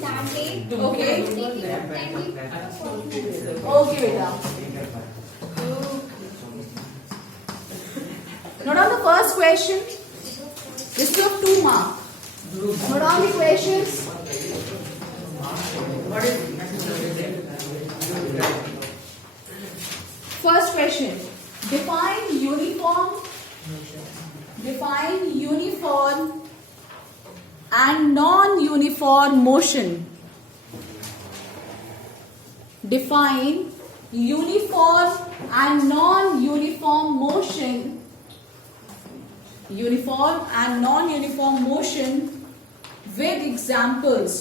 that day. Okay. Okay, beta. Note down the first question. This is of 2 marks. Note down the questions. First question. Define uniform and non-uniform motion. Define uniform and non-uniform motion. Uniform and non-uniform motion with examples.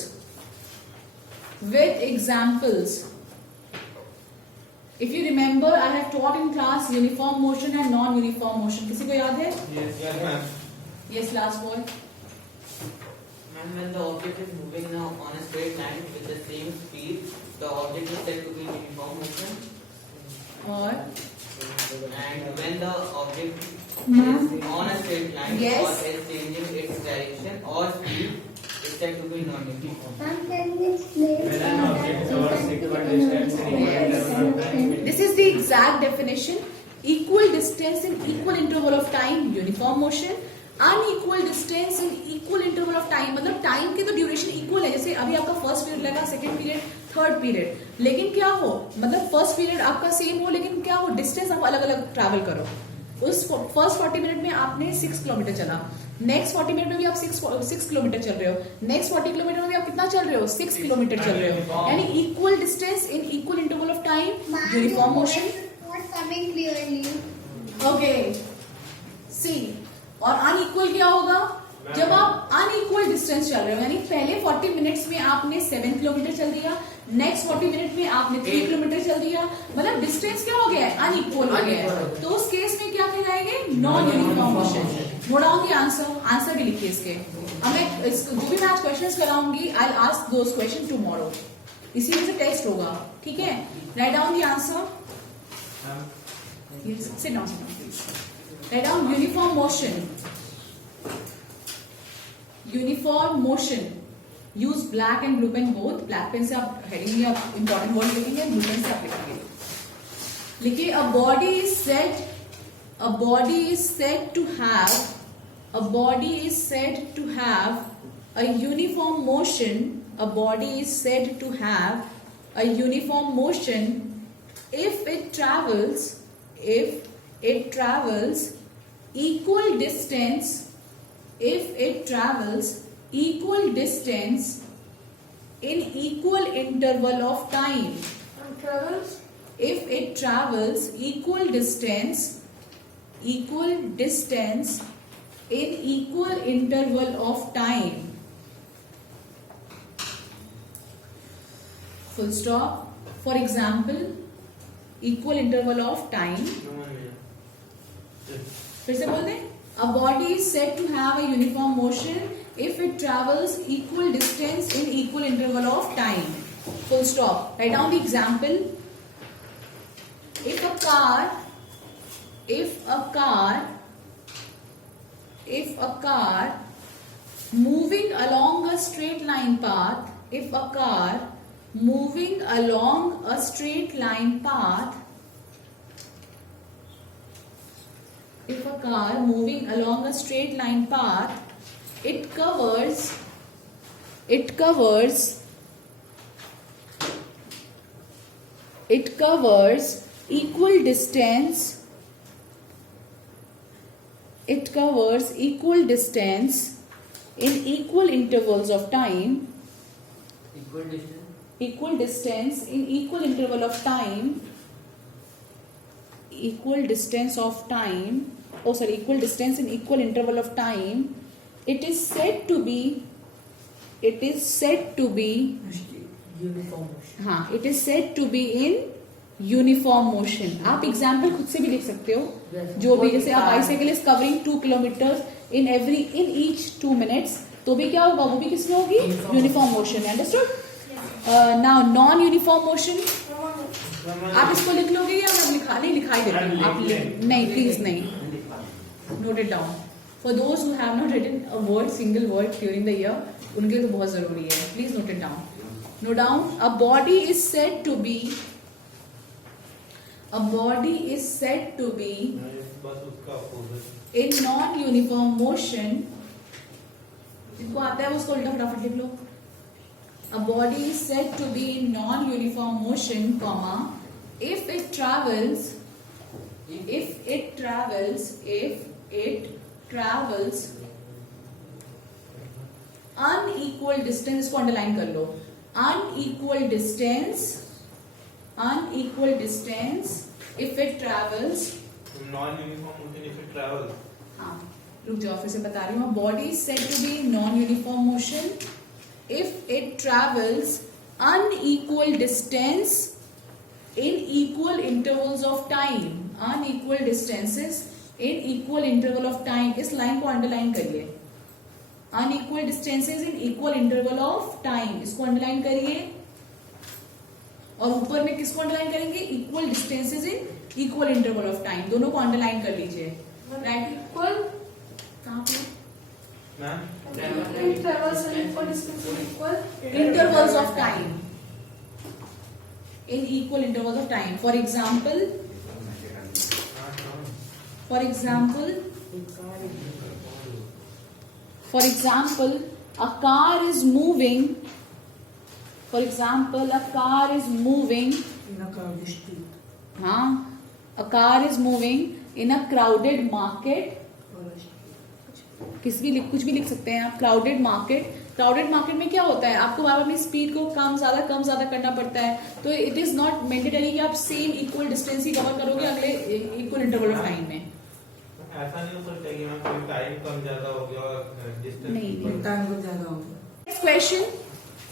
With examples. If you remember, I have taught in class uniform motion and non-uniform motion. किसी को याद है? Yes, ma'am. Yes, last boy. And when the object is moving now on a straight line with the same speed, the object is said to be in uniform motion. Or And when the object is on a straight line Yes. or is changing its direction or speed, is said to be non-uniform. Ma'am, can you explain? When an object covers equal distance in equal interval of time. this is the exact definition. Equal distance in equal interval of time, uniform motion. Unequal distance in equal interval of time, मतलब time के तो duration equal है. जैसे अभी आपका first period लगा, second period, third period, लेकिन क्या हो, मतलब फर्स्ट पीरियड आपका सेम हो, लेकिन क्या हो, डिस्टेंस आप अलग अलग ट्रैवल करो. उस फर्स्ट 40 मिनट में आपने 6 किलोमीटर चला, नेक्स्ट 40 मिनट में भी आप 6 किलोमीटर चल रहे हो, नेक्स्ट 40 किलोमीटर में भी आप कितना चल रहे हो, 6 किलोमीटर चल रहे हो. यानी equal distance in equal interval of time, uniform motion. Not coming clearly. Okay see. और अनइक्वल क्या होगा, जब आप अनइक्वल डिस्टेंस चल रहे हो, यानी पहले 40 मिनट्स में आपने 7 किलोमीटर चल दिया, नेक्स्ट 40 मिनट में आपने 3 किलोमीटर चल दिया, मतलब डिस्टेंस क्या हो गया है, अनइक्वल हो गया है. तो उस केस में क्या कहलाएंगे, non uniform motion. Note down the answer भी लिखिए इसके. अब मैं जो भी मैं आज क्वेश्चंस कराऊंगी, I ask those question tomorrow. इसी में से टेस्ट होगा, ठीक है. Write down the answer. Sit down, please. Write down uniform motion. Uniform motion. Use black and blue pen both. Black pen से आप heading या important word लिखेंगे, blue pen से आप लिखेंगे. लिखिए a body is said to have a uniform motion. A body is said to have a uniform motion if it travels equal distance in equal interval of time. If it travels equal distance in equal interval of time. Full stop. For example, equal interval of time. फिर से बोल दें. A body is said to have a uniform motion if it travels equal distance in equal interval of time. Full stop. Write down the example. If a car moving along a straight line path, if a car moving along a straight line path, it covers equal distance in equal intervals of time. Equal distance in equal interval of time. Equal distance in equal interval of time. It is said to be Uniform motion. हाँ, it is said to be in uniform motion. आप example खुद से भी लिख सकते हो. जो भी, जैसे आप bicycle is covering 2 kilometre in each 2 minutes, तो भी क्या होगा, वो भी किसमें होगी, uniform motion. Understood. Now non uniform motion, आप इसको लिख लोगे या मैं लिखाई देती हूँ. आप नहीं, प्लीज नहीं, note it down. For those who have not written a word, single word during the year, उनके लिए तो बहुत जरूरी है. Please note it down. Note down. A body is said to be बस उसका opposite. in non-uniform motion. जिनको आता है वो उसको उल्टा फटाफट लिख लो. A body is said to be in non-uniform motion, comma, if it travels unequal distance, इसको अंडरलाइन कर लो. unequal distance if it travels. Non-uniform motion if it travels. हाँ, रुक जाओ, फिर से बता रही हूँ. Body is said to be non-uniform motion if it travels unequal distance in equal intervals of time. unequal distances in equal interval of time. इस line को अंडरलाइन करिए. unequal distances in equal interval of time, इसको underline करिए. और ऊपर में किसको underline करेंगे? equal distances in equal interval of time. दोनों को अंडरलाइन कर लीजिए. राइट? इक्वल कहाँ पे? Ma'am? Intervals and equal distance equal. Intervals of time. In equal intervals of time. For example, a car is moving. हाँ, a car is moving in a crowded market. कुछ भी लिख सकते हैं आप. क्राउडेड मार्केट में क्या होता है? आपको बार बार अपनी स्पीड को कम ज्यादा करना पड़ता है. तो इट इज नॉट मैंडेटरी कि आप सेम इक्वल डिस्टेंस ही कवर करोगे अगले इक्वल इंटरवल ऑफ टाइम में. ऐसा नहीं हो सकता कि मैम कोई टाइम कम ज्यादा हो गया और डिस्टेंस नहीं. टाइम को ज्यादा हो गया. Next question,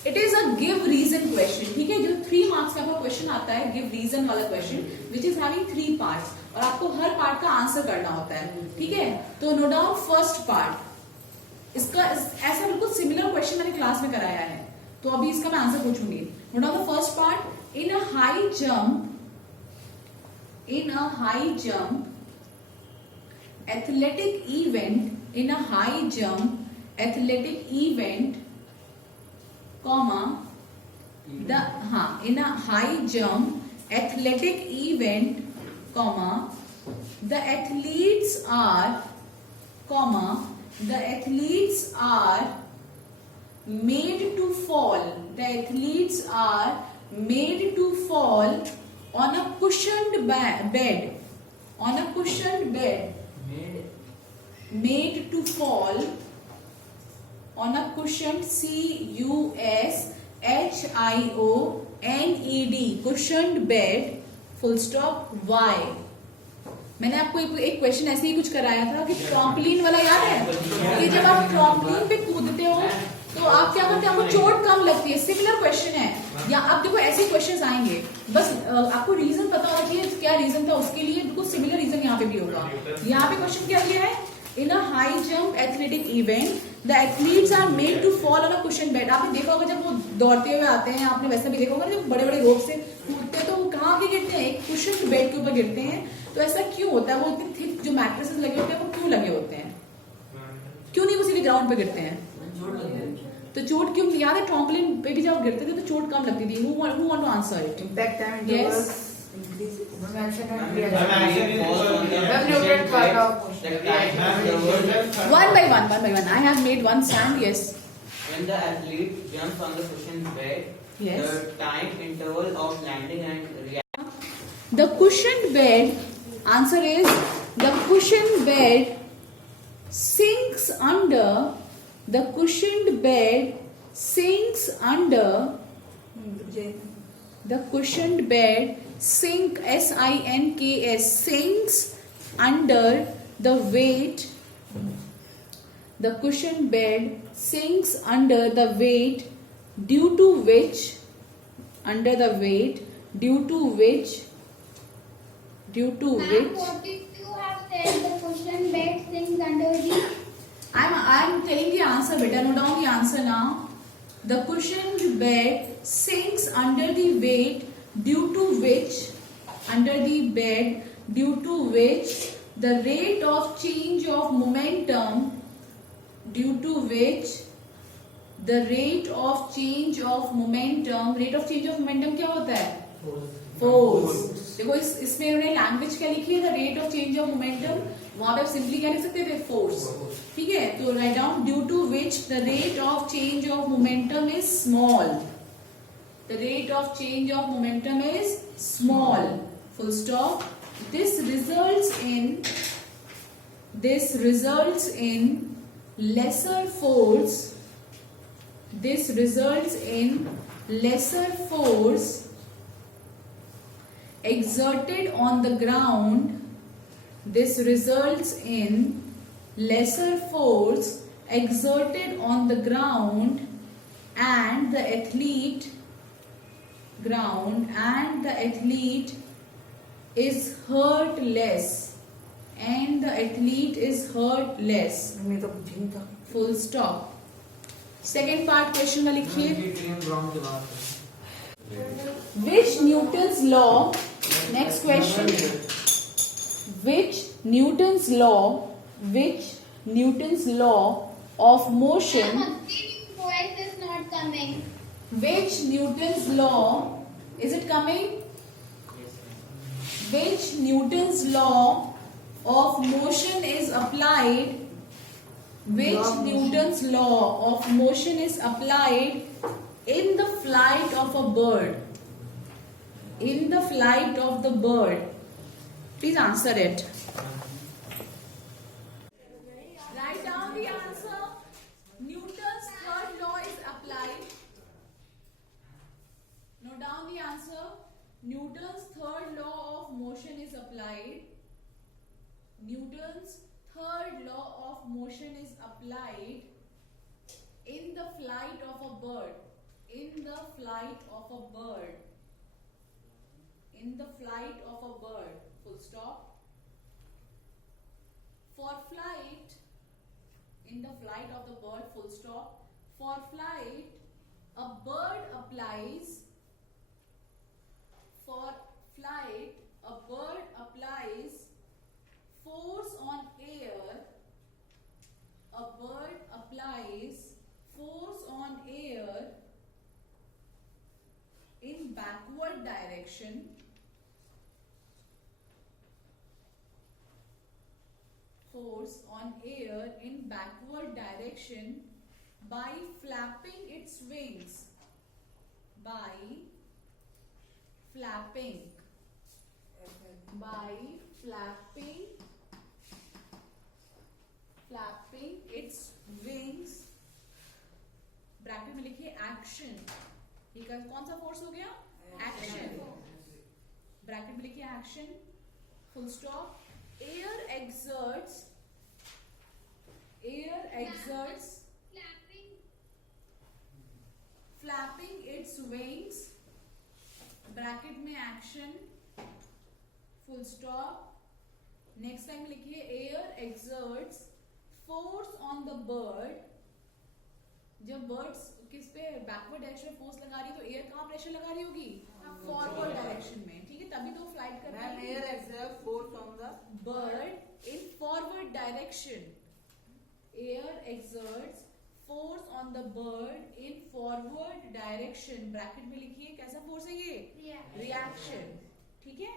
it is a give reason question. ठीक है, जो 3 मार्क्स का आपका क्वेश्चन आता है, गिव रीजन वाला question, which is having 3 parts, और आपको हर पार्ट का आंसर करना होता है. ठीक है, तो नो डाउट फर्स्ट पार्ट, इसका ऐसा बिल्कुल सिमिलर क्वेश्चन मैंने क्लास में कराया है, तो अभी इसका मैं आंसर पूछूंगी. No doubt the first part, in a high jump athletic event, comma, the athletes are made to fall. On a cushioned bed. Made to fall on a cushioned, cushioned, cushioned bed, full stop, why. मैंने आपको एक question ऐसे ही कुछ कराया था कि ट्रॉम्पलिन वाला याद है कि जब आप ट्रॉम्पलिन पे कूदते हो तो आप क्या करते हैं, आपको चोट कम लगती है. सिमिलर क्वेश्चन है. या आप देखो ऐसे क्वेश्चंस आएंगे, बस आपको रीजन पता होना चाहिए क्या रीजन था उसके लिए. बिल्कुल सिमिलर रीजन यहाँ पे भी होगा. यहाँ पे क्वेश्चन क्या दिया है? In a high jump athletic event the athletes are made to fall on a cushion bed. आपने देखा होगा जब वो दौड़ते हुए आते हैं, आपने वैसे भी देखा होगा जब बड़े बड़े रोप से कूदते हैं तो वो कहाँ पे गिरते हैं? एक कुशन बेड के ऊपर गिरते हैं. तो ऐसा क्यों होता है? वो इतने थिक जो मैट्रेसेस लगे होते हैं वो क्यों लगे होते हैं? क्यों नहीं वो सीधे ग्राउंड पे गिरते हैं? तो चोट क्यों? याद है ट्रॉम्पलिन पे भी जब गिरते थे तो चोट कम लगती थी. Who want to answer it? Impact time Yes. One by one. I have made one stand. Yes. When the athlete jumps on the cushioned bed, Yes. the time interval of landing and reaction. The cushioned bed. Answer is the cushioned bed sinks under. The cushioned bed sinks under. The cushioned bed sinks under the weight. The cushioned bed sinks under the weight due to which Ma'am, what if you have said the cushion bed sinks under the? I'm telling the answer, beta. Note down the answer now. The cushioned bed sinks under the weight due to which the rate of change of momentum due to which the rate of change of momentum क्या होता है? Force. देखो इसमें उन्होंने language क्या लिखी है? The rate of change of momentum. वहां पे आप सिंपली क्या लिख सकते थे? फोर्स. ठीक है, तो write down due to which the rate of change of momentum is small. The rate of change of momentum is small. Full stop. This results in lesser force. This results in lesser force exerted on the ground. This results in lesser force exerted on the ground and the athlete is hurt less. Full stop. Second part question में लिखिए. Which Newton's law? Next question. Which Newton's law of motion? Voice is not coming. Which Newton's law is it coming? Which Newton's law of motion is applied? Which Newton's law of motion is applied in the flight of a bird? In the flight of the bird. Please answer it. Write down the answer. Newton's third law is applied. Note down the answer. Newton's third law of motion is applied. Newton's third law of motion is applied in the flight of a bird. In the flight of a bird. In the flight of a bird. Full stop. For flight, in the flight of the bird, full stop. For flight, a bird applies. For flight, a bird applies force on air. A bird applies force on air in backward direction. Force on air in backward direction by flapping its wings. By flapping its wings. Bracket में लिखिए action. ठीक है, कौन सा force हो गया? Action. Bracket में लिखिए action. Full stop. Air exerts flapping its wings. Bracket में action. Full stop. Next time लिखिए air exerts force on the bird. जब बर्ड्स किस पे बैकवर्ड डायरेक्शन में फोर्स लगा रही है तो एयर कहाँ प्रेशर लगा रही होगी? फॉरवर्ड डायरेक्शन में. ठीक है, तभी तो फ्लाइट कर रही है. Air exert force on the bird in forward direction. Air exerts force on the bird in forward direction. Bracket में लिखिए कैसा फोर्स है ये? रिएक्शन. ठीक है.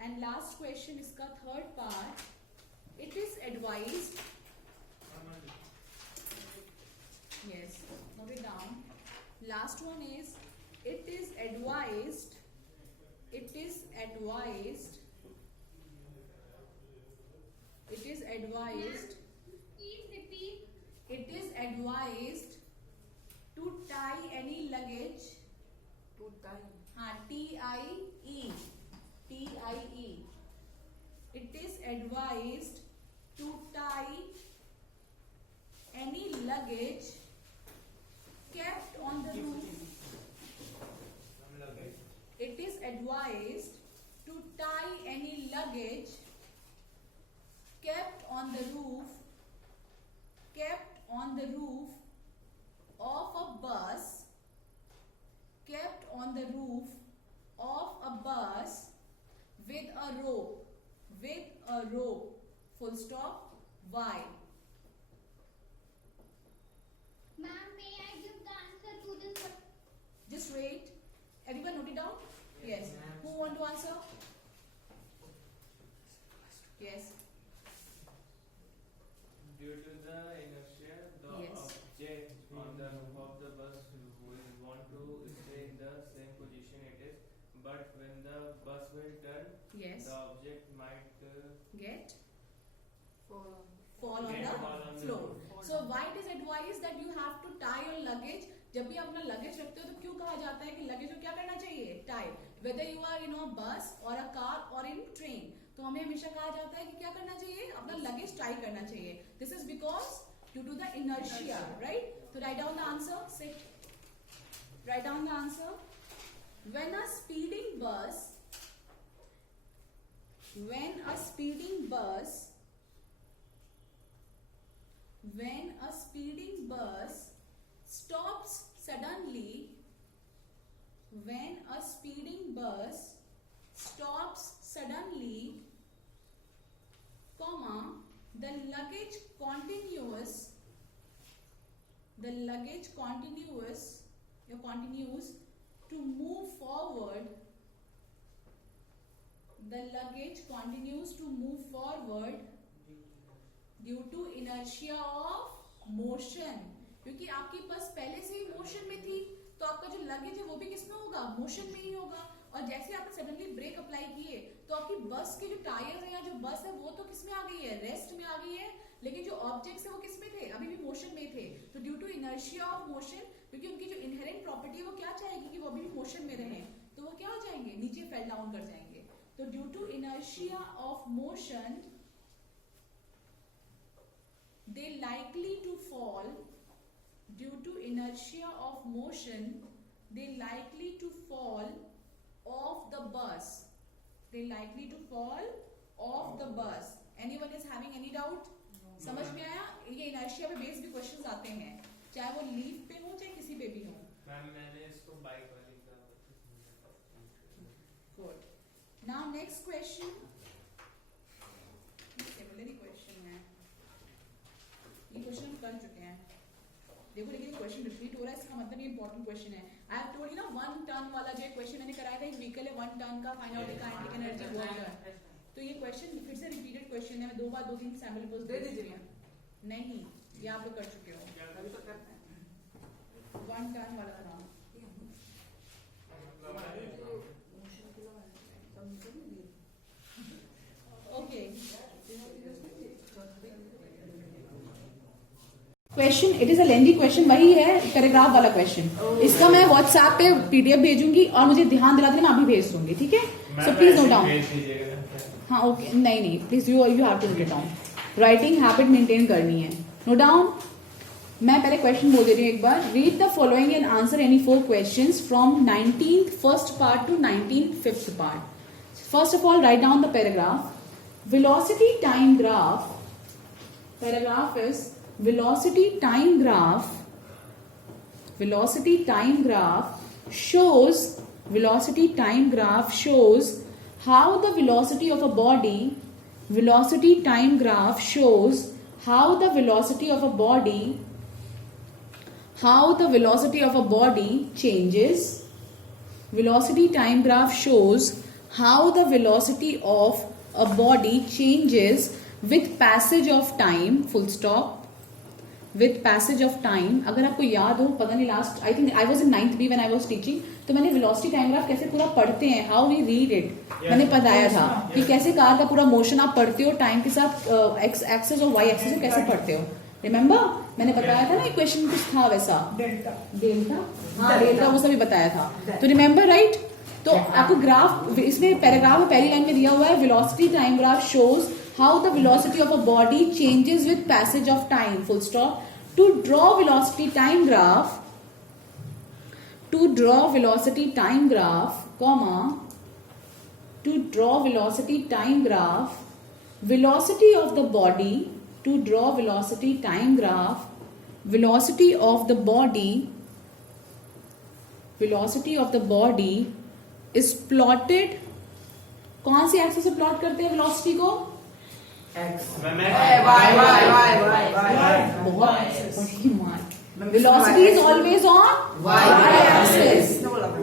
एंड लास्ट क्वेश्चन, इसका third part. It is advised. Yes, note it down. Last one is it is advised. It is advised. It is advised. Please repeat. It is advised to tie any luggage. To time. हाँ, TIE. TIE. It is advised to tie any luggage kept on the roof. It is advised to tie any luggage kept on the roof of a bus. Kept on the roof of a bus with a rope. With want to answer? Yes. Due to the inertia, the Yes. object on the roof of the bus will want to stay in the same position it is, but when the bus will turn, Yes. the object might Get For fall on Get the fall on the floor. floor. So why it is advised that you have to tie your luggage. जब भी आप अपना luggage रखते हो तो क्यों कहा जाता है कि लगेज को क्या करना चाहिए? Tie. Whether you are in a bus or a car or in train, तो हमें हमेशा कहा जाता है कि क्या करना चाहिए? अपना लगेज टाई करना चाहिए. This is because due to the inertia, right? So write down the answer. Sit. Write down the answer. When a speeding bus stops suddenly, comma, the luggage continues to move forward. The luggage continues to move forward due to inertia of motion. क्योंकि आपकी बस पहले से ही motion में थी, तो आपका जो लगेज है वो भी किसमें होगा? मोशन में ही होगा. और जैसे आपने सडनली ब्रेक अप्लाई किए तो आपकी बस के जो टायर है या जो बस है वो तो किसमें आ गई है? रेस्ट में आ गई है. लेकिन जो ऑब्जेक्ट्स है वो किसमें थे? अभी भी मोशन में थे. तो due to inertia of motion, क्योंकि उनकी जो इनहेरेंट प्रॉपर्टी है वो क्या चाहेगी कि वो अभी भी मोशन में रहे, तो वो क्या हो जाएंगे? नीचे फेल डाउन कर जाएंगे. तो due to inertia of motion they likely to fall. Due to inertia of motion, they likely to fall off the bus. Anyone is having any doubt? समझ में आया? ये इनर्शिया पे बेस्ड भी क्वेश्चंस आते हैं, चाहे वो लीफ पे हो चाहे किसी पे भी हो. मैम मैंने इसको बाइक वाली का Good. Now next question. Similar question है. ये क्वेश्चन हम कर चुके हैं. देखो लेकिन ये क्वेश्चन रिपीट हो रहा है, इसका मतलब ये इंपॉर्टेंट क्वेश्चन है. आई हैव टोल्ड यू ना 1 टन वाला जो क्वेश्चन मैंने कराया था, एक व्हीकल है 1 टन का, find out the kinetic energy of 1 ton. तो ये क्वेश्चन फिर से रिपीटेड क्वेश्चन है. मैं 2 बार 2-3 सैंपल पोस्ट दे दीजिए. नहीं, ये आप लोग कर चुके हो. अभी तो करते हैं. 1 टन वाला था. Okay. Question, it is a lengthy question, वही है पैराग्राफ वाला क्वेश्चन. इसका मैं व्हाट्सएप पे पीडीएफ भेजूंगी और मुझे ध्यान दिला देना, मैं अभी भेज दूंगी. ठीक है? So please note down. हाँ ओके. नहीं please you have to note it down. Writing habit maintain करनी है. Note down. मैं पहले क्वेश्चन बोल दे रही हूँ एक बार. Read the following and answer any 4 questions from 19th first part to 19th fifth part. First of all write down the paragraph. Velocity time graph. Paragraph is velocity time graph shows how the velocity of a body changes. Velocity time graph shows how the velocity of a body changes with passage of time. Full stop. With passage of time. अगर आपको याद हो, पता नहीं last I think I was in 9th B when I was teaching, तो मैंने velocity time graph कैसे पूरा पढ़ते हैं, हाउ वी रीड इट, मैंने बताया था कि कैसे कार का पूरा मोशन आप पढ़ते हो टाइम के साथ, एक्स एक्सेस और वाई एक्सेस कैसे पढ़ते हो. रिमेम्बर मैंने बताया था ना, एक क्वेश्चन कुछ था वैसा. डेल्टा. हाँ डेल्टा वो सभी बताया था. तो रिमेम्बर राइट. तो आपको ग्राफ इसमें पैराग्राफ में पहली लाइन में दिया हुआ है, velocity time graph shows how the velocity of a body changes with passage of time. Full stop. To draw velocity time graph, comma, to draw velocity time graph, velocity of the body, to draw velocity time graph, velocity of the body is plotted. कौन सी axis से plot करते हैं velocity को? Velocity is always on y axis.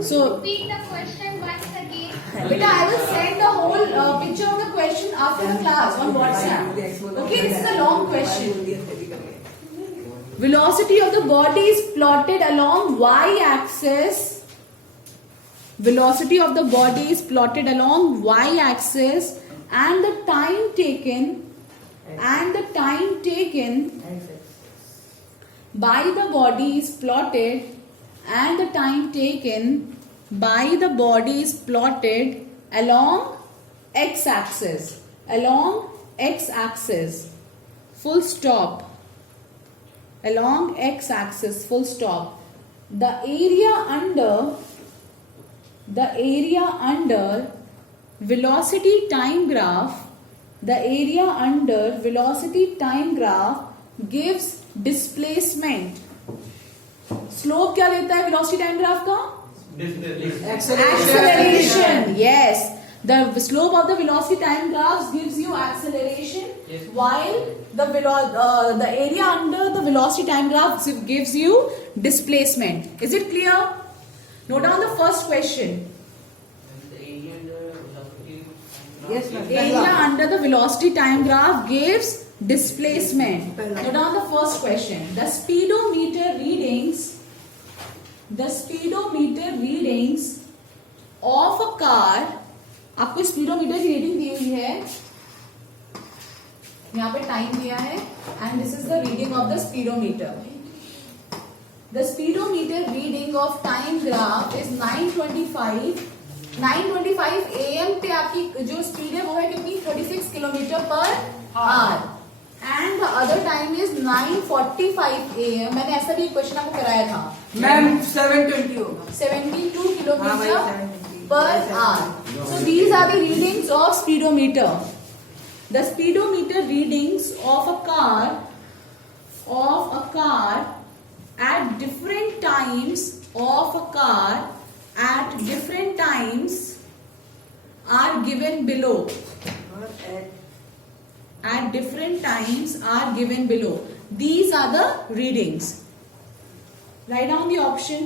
So Repeat the question once again. Beta, I will send the whole picture of the question after the class on WhatsApp. Okay, this is a long question. Velocity of the body is plotted along y-axis. Velocity of the body is plotted along y-axis, and the time taken by the body is plotted, and the time taken by the body is plotted along x-axis. Along x-axis. Full stop. Along x-axis. Full stop. The area under velocity time graph. The area under velocity time graph gives displacement. Slope क्या देता है velocity time graph का? Acceleration. Yes. The slope of the velocity time graphs gives you acceleration, Yes. while the area under the velocity time graph gives you displacement. Is it clear? Note down the first question. The area under velocity. Yes, ma'am. Area under the velocity time graph gives displacement. Note down the first question. The speedometer readings of a car. आपको speedometer की reading दी हुई है, यहाँ पे time दिया है, and this is the reading of the speedometer. The speedometer reading of time graph is 9:25 AM पे आपकी जो स्पीड है वो है कितनी? 36 kilometre per hour. And the other time is 9:45 AM. मैंने ऐसा भी क्वेश्चन आपको कराया था. मैम 720 होगा. 72 kilometre 720 per hour. So these are the readings of speedometer. The speedometer readings of a car at different times are given below. At different times are given below. These are the readings. Write down the option.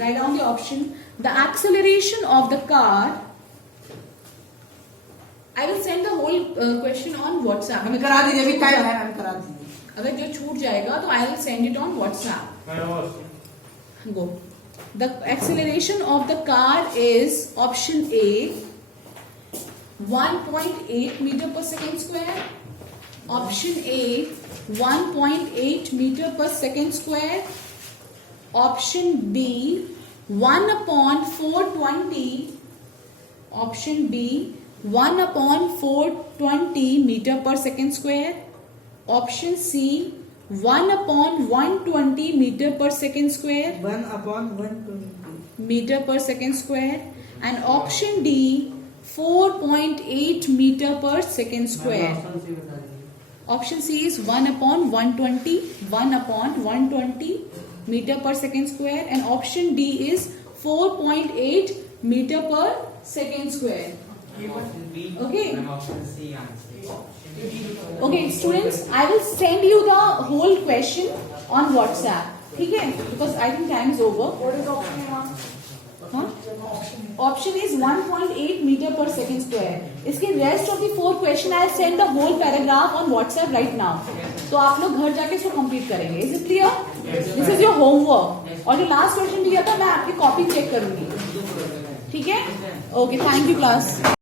Write down the option. The acceleration of the car. I will send the whole question on WhatsApp. हमें करा दीजिए, अभी time है, हमें करा दीजिए. अगर जो छूट जाएगा तो I will send it on WhatsApp. Go. The acceleration of the car is option A, 1.8 meter per second square. Option A, 1.8 meter per second square. Option B, 1/420. Option B, 1/420 meter per second square. Option C, 1/120 meter per second square. 1/120 meter per second square. And option D, 4.8 meter per second square. Option C is 1/120 meter per second square, and option D is 4.8 meter per second square. Okay. Okay, students, I will send you the whole question on WhatsApp. ठीक है? Because I think time is over. What is option A? Huh? Option is 1.8 meter per second square. इसके rest of the 4 question I will send the whole paragraph on WhatsApp right now. तो आप लोग घर जाके इसको complete करेंगे. Is it clear? This is your homework. और जो last question दिया था मैं आपकी copy check करूंगी. ठीक है? Okay, thank you class.